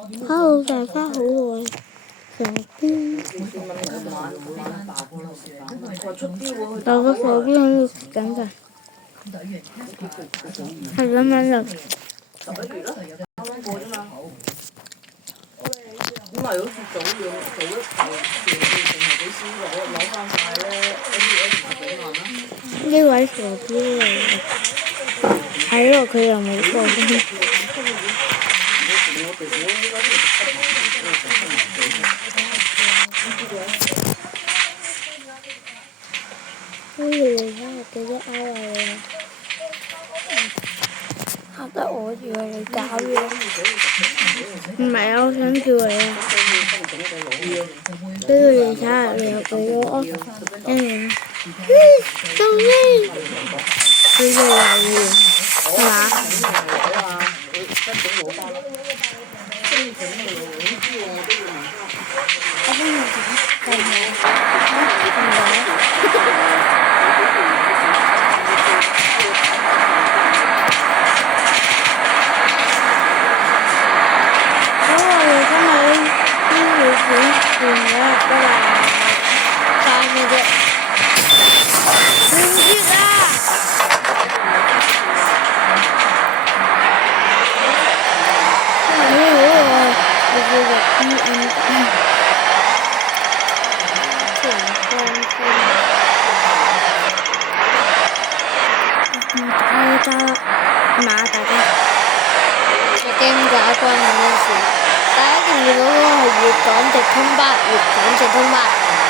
Hello，大家好，我係左邊。我個左邊喺度食緊飯，係咁樣就。11月啦，啱啱過啫嘛。咁咪好似早一嚿定係幾先攞翻晒咧 NBA 同埋比曼啦。呢位傻邊嚟嘅，係咯，佢又冇錯添。跟住你睇下幾多 hour 啊？嚇得我以為你搞嘢。唔係啊，我想叫你啊。跟住你睇下你有幾多 hour？跟住終於佢就嚟完，係嘛？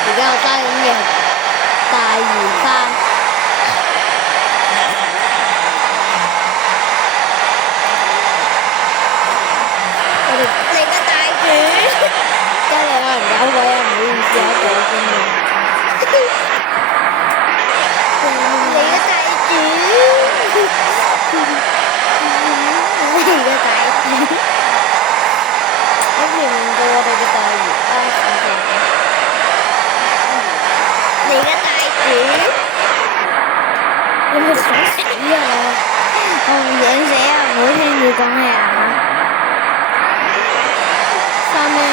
而家我揸緊嘅係大嶼山，我哋嚟個大魚，真係有人搞鬼啊！唔好意思啊，各位觀眾，嚟個大魚，嚟個大魚，好似唔到我哋嘅大魚啊！嚟個大魚，你咪想死啊！我唔想死啊！唔好聽你講嘢啊！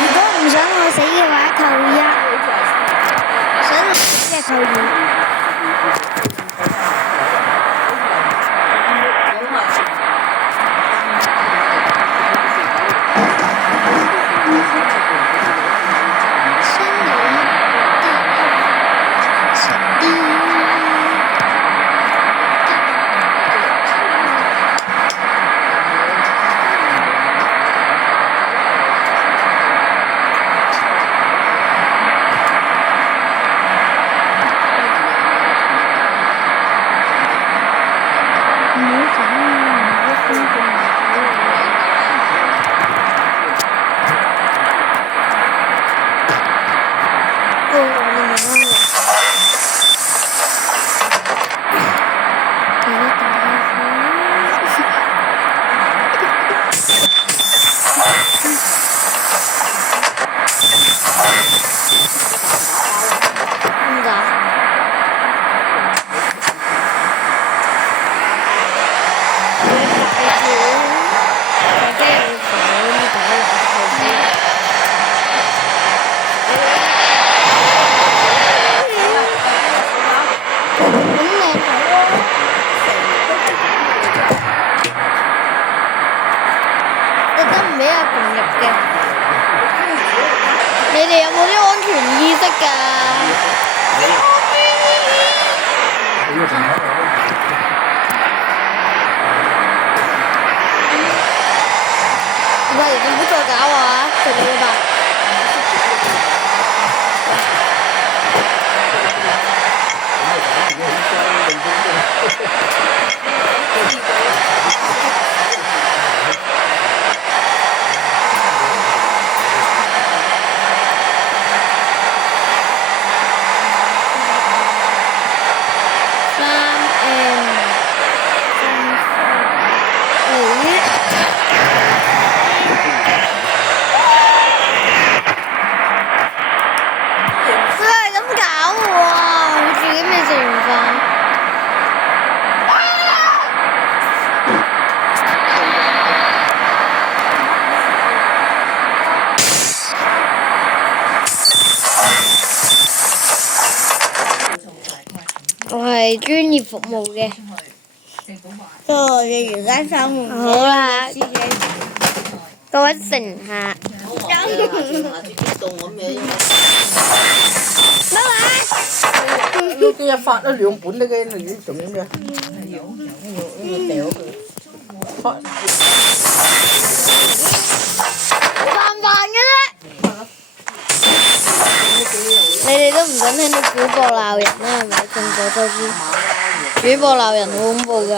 如果唔想我死嘅話，扣一；想我死嘅扣二。你哋有冇啲安全意識㗎？喂，你唔好再搞我啊！食你嘅吧。係專業服務嘅。不過我哋而家收門好啦司機，各位乘客，下次激動咁樣。乜話？呢幾日發咗2本呢嘅，你做咩咩？要掉佢。煩唔煩嘅啫？你哋都唔想聽到主播鬧人啦，係咪？眾所周知，主播鬧人好恐怖㗎。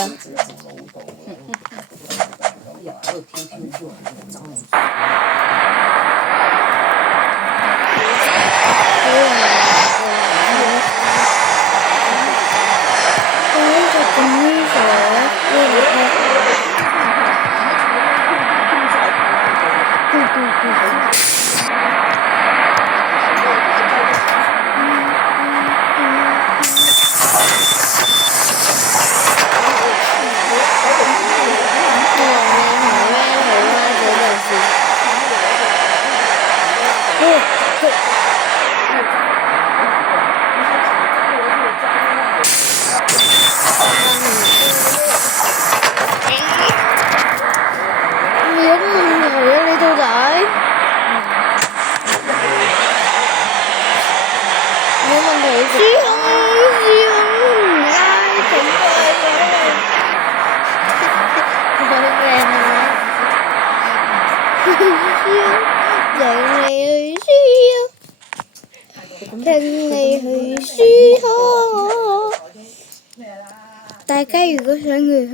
大家如果想佢去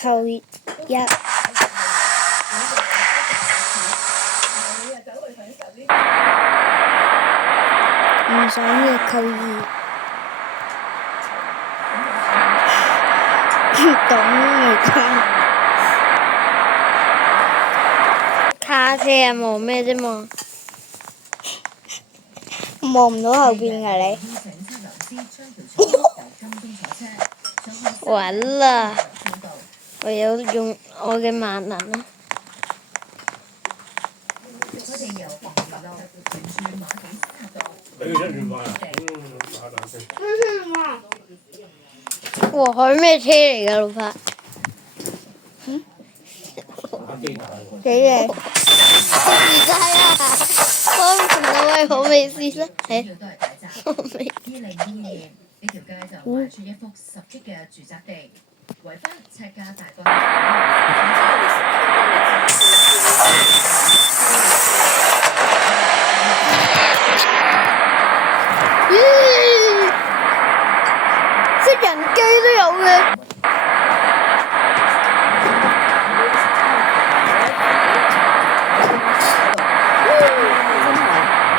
扣1，唔想嘅扣2，咁嚟卡車啊，望咩啫嘛？望唔到後邊㗎你。完啦！我有用我嘅萬能啊！哇！佢咩車嚟㗎，老伯？幾靚！唔該啊！我唔到位，我未試啦。我未。呢條街就賣出一幅10億嘅住宅地，圍翻尺價大概。咦！識人機都有嘅。